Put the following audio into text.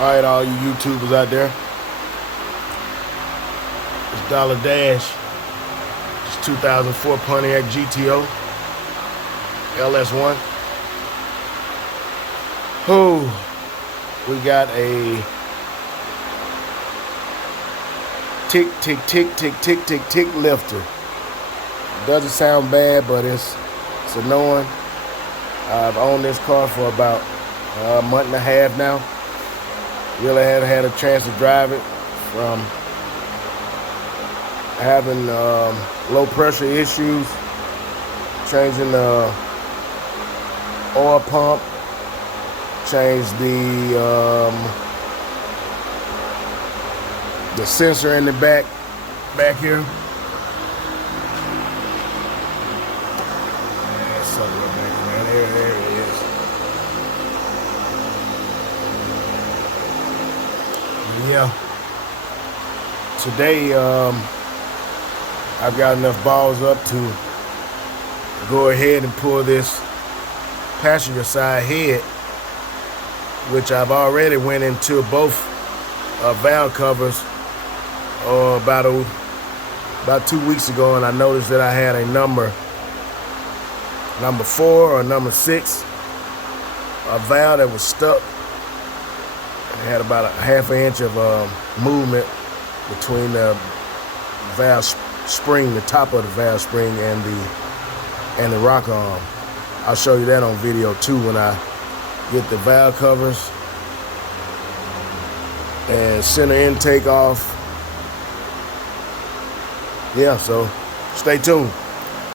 Alright, all you YouTubers out there. It's Dollar Dash. It's 2004 Pontiac GTO. ls1. We got a tick, tick, tick, tick, tick, tick, tick lifter. Doesn't sound bad, but it's annoying. I've owned this car for about a month and a half now. Really haven't had a chance to drive it from having low pressure issues, changing the oil pump, changed the sensor in the back here. There it is. Yeah. Today, I've got enough balls up to go ahead and pull this passenger side head, which I've already went into both valve covers about 2 weeks ago, and I noticed that I had a number 4 or number 6, a valve that was stuck. It had about a half an inch of movement between the valve spring, the top of the valve spring, and the rocker arm. I'll show you that on video too when I get the valve covers and center intake off. Yeah, so stay tuned.